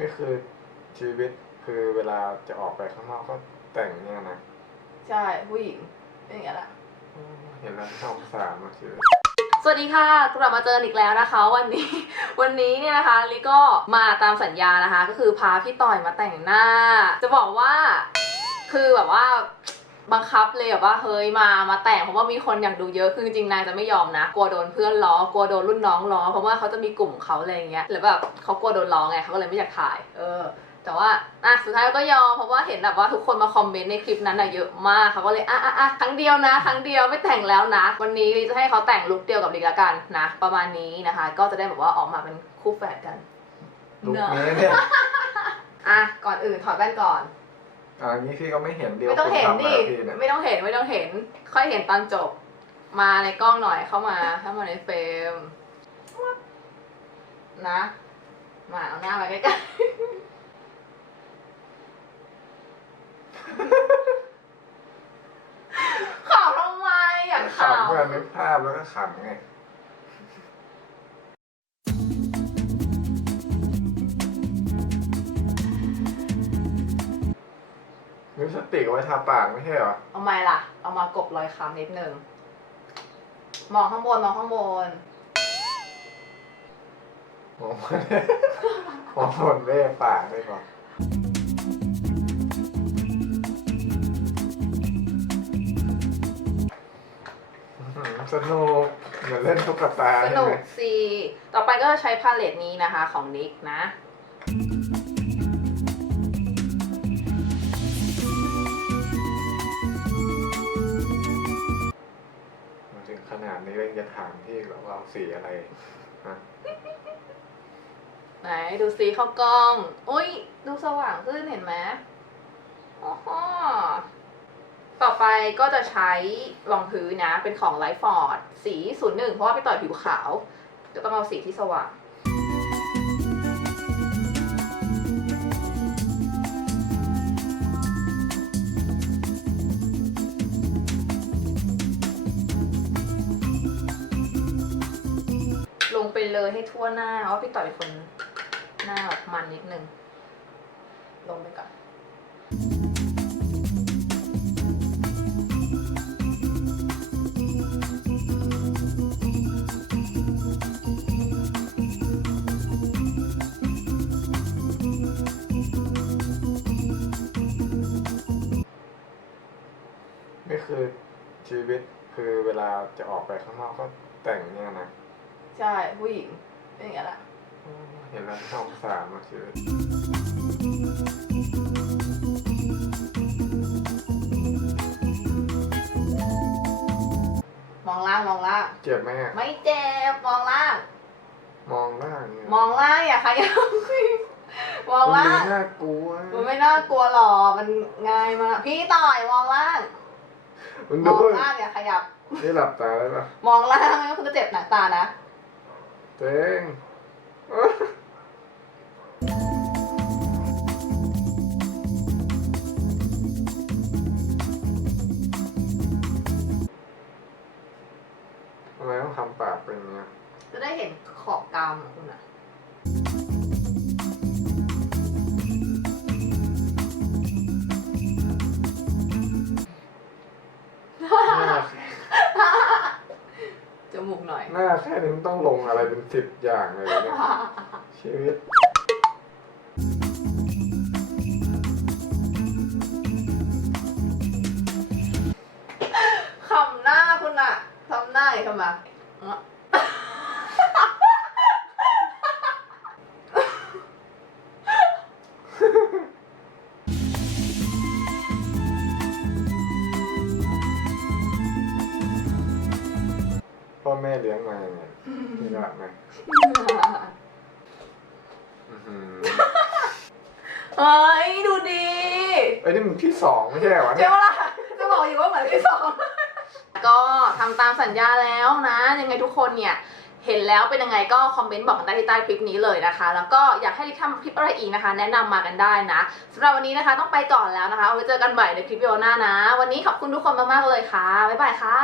นี่คือชีวิตคือเวลาจะออกไปข้างนอกก็แต่งเนี่ยนะใช่ผู้หญิงเป็นอย่างนั้นอะอืมเห็นแล้วน่าสงสารมากชีวิต สวัสดีค่ะกลับมาเจอกันอีกแล้วนะคะ วันนี้ วันนี้เนี่ยนะคะลิก็มาตามสัญญานะคะ ก็คือพาพี่ต่อยมาแต่งหน้า จะบอกว่า คือแบบว่า บังคับเลยแบบว่าเฮ้ยมามาแต่งเพราะว่ามีคนอยากดูเยอะคือจริงๆนายจะไม่ยอมนะ กลัวโดนเพื่อนล้อกลัวโดนรุ่นน้องล้อเพราะว่าเขาจะมีกลุ่มของเขาอะไรอย่างเงี้ยหรือแบบเขากลัวโดนล้อไงเขาก็เลยไม่อยากถ่าย เออ แต่ว่าอะสุดท้ายก็ยอมเพราะว่าเห็นแบบว่าทุกคนมาคอมเมนต์ในคลิปนั้นอะเยอะมากเขาก็เลยอะอะอะครั้งเดียวนะ ครั้งเดียวไม่แต่งแล้วนะ วันนี้ลีจะให้เขาแต่งลุคเดียวกับลีละกันนะ ประมาณนี้นะคะ ก็จะได้แบบว่าออกมาเป็นคู่แฝดกันลุคเนอะ นี้เนี่ย อะ ก่อนอื่นถอดแว่นก่อน อ่างี้พี่ก็ไม่เห็นเดียวไม่ต้องเห็นคุณทำดิแบบพี่เนี่ยไม่ต้องเห็นไม่ต้องเห็น ค่อยเห็นตอนจบ มาในกล้องหน่อยเข้ามาเข้ามาในเฟรมนะ มาเอาหน้ามาใกล้ๆขำทำไมอยากขขำเพื่อนนึกภาพแล้วก็ขำไง ลิปสติกเอาไว้ทาปากไม่ใช่เหรอำเอาไม่ล่ะ เอามากบรอยค้ำนิดนึง มองข้างบนมองข้างบน มองมาเนี่ยมองบนเบ้ปากได้ก่อนอื้อหือสนุกเหมือนเล่นตุ๊กตาสใช่นุไหม กสิ ต่อไปก็จะใช้พาเลตนี้นะคะของนิกนะ นี้ก็จะถามพี่หรอว่าเอาสีอะไรนะไหนดูสีเข้ากล้อง อุ้ยดูสว่างขึ้นเห็นไหมโอ้โหต่อไปก็จะใช้รองพื้นนะ เป็นของไลฟ์ฟอร์ดสีศูนย์หนึ่งเพราะว่าไปต่อยผิวขาว จะต้องเอาสีที่สว่าง เลยให้ทั่วหน้าเพราะพี่ต่อยเป็นคนหน้าออกมันนิดนึง ลงไปก่อนนี่คือชีวิตคือเวลาจะออกไปข้างนอกก็แต่งเนี่ยนะ ใช่ผู้หญิงเป็นอย่างนั้นอะอืมเห็นแล้วน่าสงสารมากชีวิตมองล่างมองล่าง เจ็บไหมอะไม่เจ็บมองล่าง มองล่างเนี่ยมองล่างอย่าขยับมองมันล่าดูงน่ากลัวมันไม่น่ากลัวหรอกมันง่ายมากพี่ต่อยมองล่าง มันมดูองล่างอย่าขยับนี่หลับตาได้ปะมองล่างไม่งั้นคุณจะเจ็บหนักตานะ เต็งทำไมต้องทำปากเป็นอย่างเนี้ย จะได้เห็นขอบกรามของคุณอะ หน่อยหน้าแค่นี้มันต้องลงอะไรเป็นสิบอย่างเลยเหรอเนี่ยชีวิตขำหน้าคุณอะทำหน้าอีกทำไม พ่อแม่เลี้ยงมายังไงพี่รักไหมอื้อหือเฮ้ยดูดีไอ้ยนี่มันที่สองไม่ใช่เหรอเจ้าเนี่ยล่ะจะบอกอยู่ว่าเหมือนที่สอง ก็ทำตามสัญญาแล้วนะ ยังไงทุกคนเนี่ย เห็นแล้วเป็นยังไงก็คอมเมนต์บอกกันได้ที่ใต้คลิปนี้เลยนะคะ แล้วก็อยากให้ลิทำคลิปอะไรอีกนะคะ แนะนำมากันได้นะสำหรับวันนี้นะคะต้องไปก่อนแล้วนะคะไว้เจอกันใหม่ในคลิปวิดีโอหน้านะ วันนี้ขอบคุณทุกคนมากๆเลยค่ะบ๊ายบายค่ะ